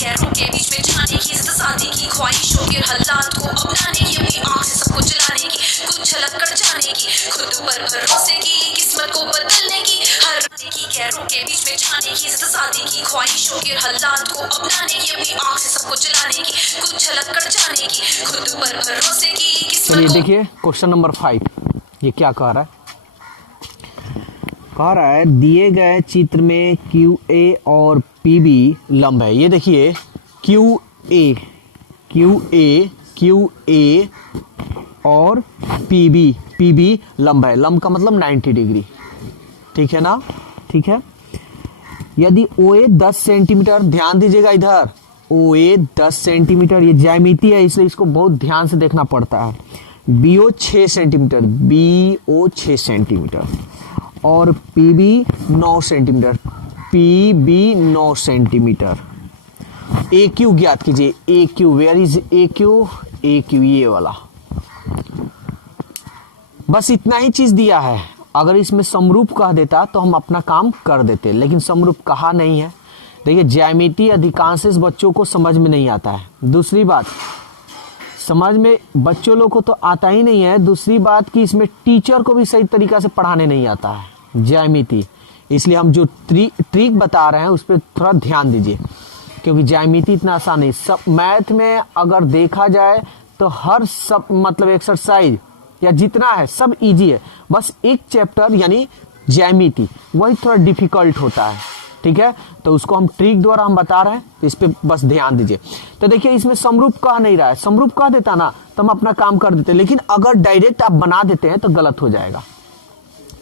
गैरों के बीच में जाने की, शादी की ख्वाहिशों के हालात को अपनाने की, अपनी आंख से सबको जलाने की, कुछ झलक कर जाने की, खुद पर भरोसे की, किस्मत को बदलने की, हर की गैरों के बीच में जाने की, शादी की ख्वाहिशों के हालात को अपनाने की, अपनी आंख से सबको जलाने की, कुछ झलक कर जाने की, खुद पर भरोसे की, किस्मत को। देखिए क्वेश्चन नंबर 5 ये क्या कह रहा है? कह रहा है दिए गए चित्र में QA और PB लंब है। ये देखिए QA और PB लंब है। लंब का मतलब 90 डिग्री, ठीक है ना? ठीक है। यदि OA 10 सेंटीमीटर, ध्यान दीजिएगा इधर, OA 10 सेंटीमीटर, ये ज्यामिति है इसलिए इसको बहुत ध्यान से देखना पड़ता है। BO 6 सेंटीमीटर और PB 9 centimetre, PB 9 centimetre. AQ ज्ञात कीजिए। AQ, वेयर इज AQ ये वाला। बस इतना ही चीज दिया है। अगर इसमें समरूप कह देता तो हम अपना काम कर देते, लेकिन समरूप कहा नहीं है। देखिए ज्यामिति अधिकांश बच्चों को समझ में नहीं आता है। दूसरी बात, समझ में बच्चों लोग को तो आता ही नहीं है। दूसरी बात कि इसमें टीचर को भी सही तरीका से पढ़ाने नहीं आता है ज्यामिति। इसलिए हम जो ट्रिक बता रहे हैं उस पर थोड़ा ध्यान दीजिए, क्योंकि ज्यामिति इतना आसान नहीं। सब मैथ में अगर देखा जाए तो हर सब मतलब एक्सरसाइज या जितना है सब इजी है, बस एक चैप्टर यानी ज्यामिति वही थोड़ा डिफिकल्ट होता है, ठीक है? तो उसको हम ट्रिक द्वारा हम बता रहे हैं, इस पे बस ध्यान दीजिए। तो देखिए इसमें समरूप कह नहीं रहा है। समरूप कह देता ना तो हम अपना काम कर देते, लेकिन अगर डायरेक्ट आप बना देते हैं तो गलत हो जाएगा,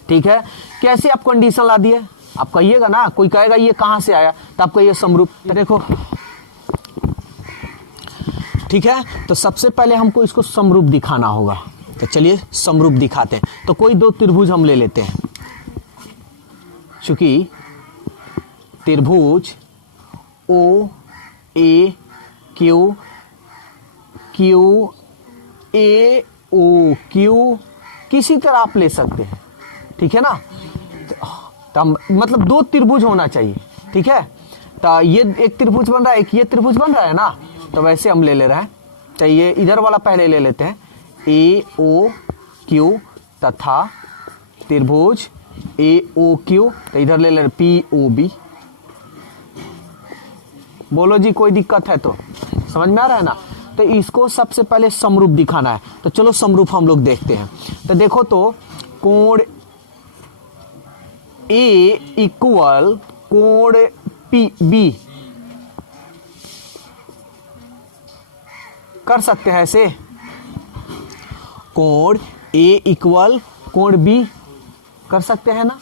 ठीक है? कैसे आप कंडीशन ला दिए? आप कहिएगा ना, कोई कहेगा ये कहां से आया, तो आप कहिए समरूप। तो देखो, ठीक है, तो सबसे पहले हमको इसको समरूप दिखाना होगा। तो चलिए समरूप दिखाते हैं। तो कोई दो त्रिभुज हम ले लेते हैं, चूंकि त्रिभुज OAQ QAOQ किसी तरह आप ले सकते हैं, ठीक है ना? तो मतलब दो त्रिभुज होना चाहिए, ठीक है? तो ये एक त्रिभुज बन रहा है, एक ये त्रिभुज बन रहा है ना, तो वैसे हम ले ले रहे हैं। तो ये इधर वाला पहले ले लेते हैं, AOQ तथा त्रिभुज AOQ, तो इधर ले ले रहे POB। बोलो जी कोई दिक्कत है तो? समझ में आ रहा है ना? तो इसको सबसे पहले समरूप दिखाना है। तो चलो समरूप हम लोग देखते हैं। तो देखो तो कोण A इक्वल कोण PB कर सकते हैं ऐसे। कोण A इक्वल कोण B कर सकते हैं ना?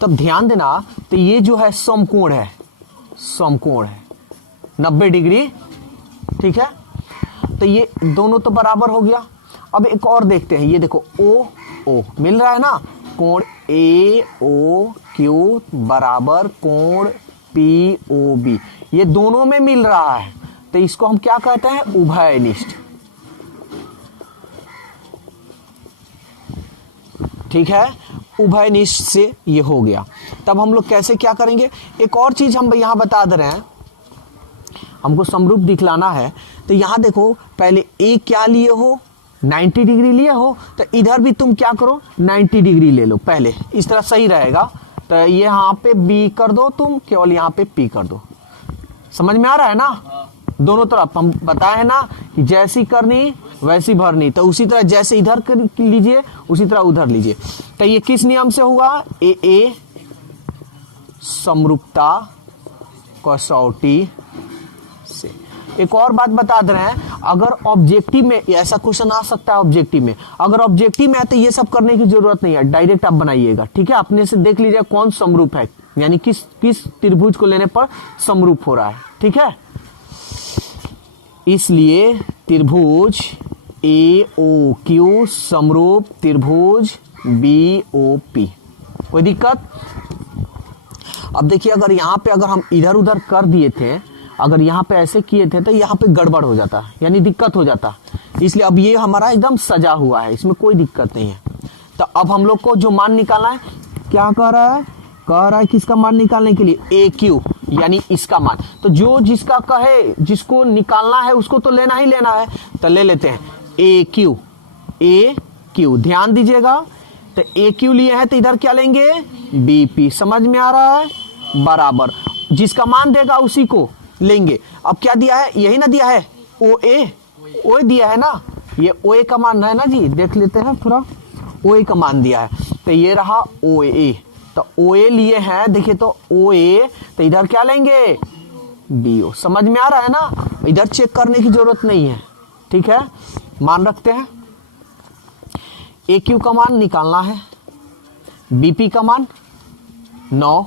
तब ध्यान देना, तो ये जो है समकोण है, समकोण है 90 डिग्री, ठीक है? तो ये दोनों तो बराबर हो गया। अब एक और देखते हैं, ये देखो O मिल रहा है ना, कोण AOQ बराबर कोण POB, ये दोनों में मिल रहा है। तो इसको हम क्या कहते हैं? उभयनिष्ठ, ठीक है? उभयनिष्ठ से ये हो गया। तब हम लोग कैसे क्या करेंगे? एक और चीज हम यहां बता दे रहे हैं, हमको समरूप दिखलाना है। तो यहां देखो, पहले A क्या लिए हो? 90 डिग्री लिए हो, तो इधर भी तुम क्या करो? 90 डिग्री ले लो पहले, इस तरह सही रहेगा। तो ये यहाँ पे B कर दो, तुम केवल यहाँ पे P कर दो। समझ में आ रहा है ना? दोनों तरफ हम बताए हैं ना कि जैसी करनी वैसी भरनी, तो उसी तरह जैसे इधर कर लीजिए उसी तरह उधर लीजिए। तो ये किस नियम से हुआ? AA समरूपता कसौटी से। एक और बात बता दे रहे हैं, अगर ऑब्जेक्टिव में ऐसा क्वेश्चन आ सकता है, ऑब्जेक्टिव में अगर ऑब्जेक्टिव में है तो ये सब करने की जरूरत नहीं है, डायरेक्ट आप बनाइएगा, ठीक है? अपने से देख लीजिए कौन समरूप है, यानी किस त्रिभुज को लेने पर समरूप हो रहा है, ठीक है? इसलिए त्रिभुज AOQ समरूप त्रिभुज BOP। कोई दिक्कत? अब देखिए, अगर यहाँ पे अगर हम इधर उधर कर दिए थे, अगर यहाँ पे ऐसे किए थे तो यहाँ पे गड़बड़ हो जाता, यानी दिक्कत हो जाता। इसलिए अब ये हमारा एकदम सजा हुआ है, इसमें कोई दिक्कत नहीं है। तो अब हम लोग को जो मान निकालना है, क्या कह रहा है? कह रहा है किसका मान निकालने के लिए? AQ, यानी इसका मान। तो जो जिसका कहे, जिसको निकालना है उसको तो लेना ही लेना है। तो ले लेते हैं ए क्यू, ए क्यू, ध्यान दीजिएगा। तो ए क्यू लिए हैं तो इधर क्या लेंगे, बी पी। समझ में आ रहा है, बराबर जिसका मान देगा उसी को लेंगे। अब क्या दिया है, यही ना दिया है, ओ ए, ओ दिया है ना, ये ओ ए का मान है ना जी, देख लेते हैं थोड़ा, ओ ए का मान दिया है। तो ये रहा ओ ए, तो ओ ए लिए हैं, देखिए तो ओ ए, तो इधर क्या लेंगे, बी ओ। समझ में आ रहा है ना, इधर चेक करने की जरूरत नहीं है, ठीक है। मान रखते हैं, ए क्यू का मान निकालना है, बीपी का मान 9,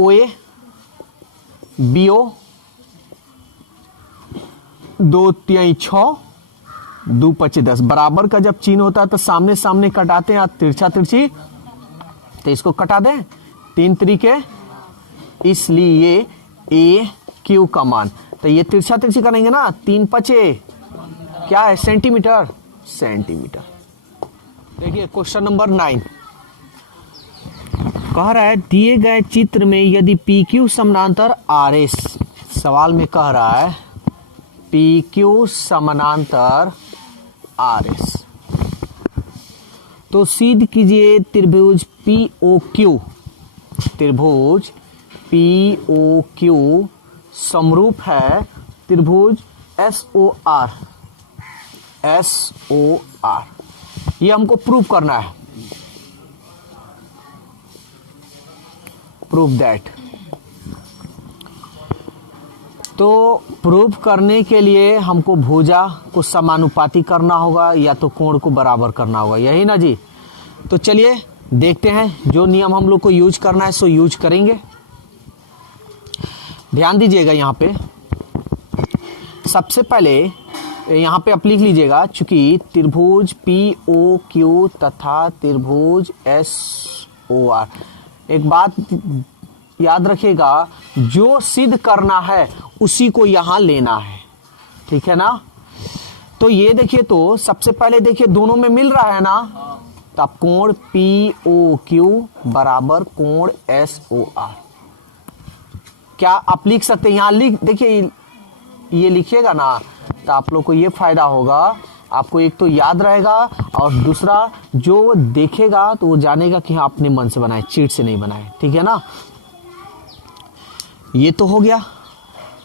ओ ए बी ओ 2 3 6, 2 5 10। बराबर का जब चिन्ह होता है तो सामने सामने कटाते हैं, तिरछा तिरछी, तो इसको कटा दें 3 तरीके, इसलिए ए क्यू का मान, तो ये तिरछा तिरछी करेंगे ना, 3 5 क्या है, सेंटीमीटर, सेंटीमीटर। देखिए क्वेश्चन नंबर 9 कह रहा है दिए गए चित्र में यदि पी क्यू समानांतर आर एस, सवाल में कह रहा है पी क्यू समानांतर आर एस, तो सिद्ध कीजिए त्रिभुज पी ओ क्यू, त्रिभुज पी ओ क्यू समरूप है त्रिभुज S O R, S O R. ये हमको प्रूव करना है, प्रूव दैट। तो प्रूव करने के लिए हमको भुजा को समानुपाती करना होगा या तो कोण को बराबर करना होगा, यही ना जी। तो चलिए देखते हैं, जो नियम हम लोग को यूज करना है सो यूज करेंगे। ध्यान दीजिएगा, यहाँ पे सबसे पहले यहाँ पे आप लिख लीजिएगा, चूंकि त्रिभुज पी ओ क्यू तथा त्रिभुज एस ओ आर, एक बात याद रखिएगा, जो सिद्ध करना है उसी को यहां लेना है, ठीक है ना। तो ये देखिए, तो सबसे पहले देखिए दोनों में मिल रहा है ना, तो आप कोण पी ओ क्यू बराबर कोण एस ओ आर, क्या आप लिख सकते हैं, यहां लिख, देखिए ये लिखिएगा ना, तो आप लोग को ये फायदा होगा, आपको एक तो याद रहेगा और दूसरा जो देखेगा तो वो जानेगा कि हाँ अपने मन से बनाए, चीट से नहीं बनाए, ठीक है ना। ये तो हो गया।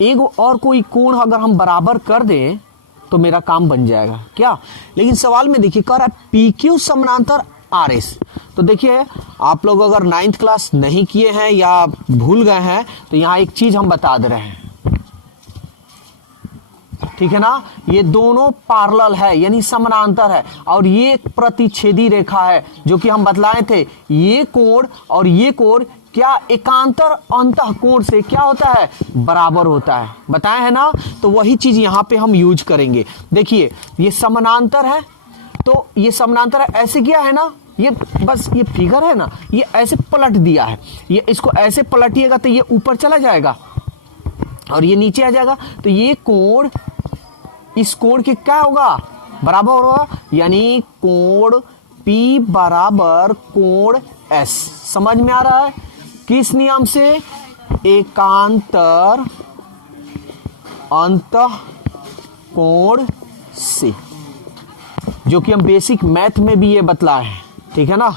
एक और कोई कोण अगर हम बराबर कर दें तो मेरा काम बन जाएगा क्या। लेकिन सवाल में देखिए कह रहा है पी क्यू समानांतर आर एस, तो देखिए आप लोग अगर 9th क्लास नहीं किए हैं या भूल गए हैं तो यहाँ एक चीज हम बता दे रहे हैं, ठीक है ना। ये दोनों पैरेलल है यानी समानांतर है, और ये एक प्रतिच्छेदी रेखा है जो कि हम बतलाए थे, ये कोण और ये कोण क्या एकांतर अंतः कोण से क्या होता है, बराबर होता है, बताए है ना। तो वही चीज यहां पे हम यूज करेंगे। देखिए ये समानांतर है, तो ये समानांतर है, ऐसे किया है ना, ये बस ये फिगर है ना, ये ऐसे पलट दिया है, ये इसको ऐसे पलटिएगा तो ये ऊपर चला जाएगा और ये नीचे आ जाएगा, तो ये कोण इस कोण के क्या होगा, बराबर होगा, यानी कोण P बराबर कोण S। समझ में आ रहा है, किस नियम से, एकांतर अंतः कोण से, जो कि हम बेसिक मैथ में भी ये बतलाए हैं, ठीक है ना।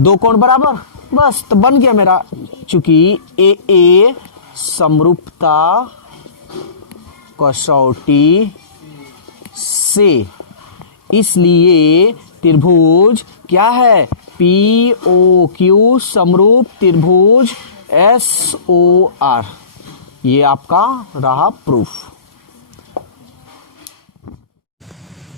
दो कोण बराबर, बस तो बन गया मेरा, चूंकि ए समरूपता कसौटी से, इसलिए त्रिभुज क्या है, पी ओ क्यू समरूप त्रिभुज एस ओ आर। ये आपका रहा प्रूफ।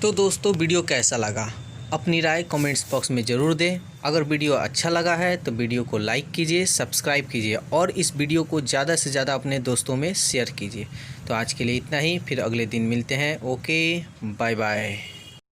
तो दोस्तों वीडियो कैसा लगा, अपनी राय कमेंट्स बॉक्स में ज़रूर दें। अगर वीडियो अच्छा लगा है तो वीडियो को लाइक कीजिए, सब्सक्राइब कीजिए और इस वीडियो को ज़्यादा से ज़्यादा अपने दोस्तों में शेयर कीजिए। तो आज के लिए इतना ही, फिर अगले दिन मिलते हैं। Okay, bye bye.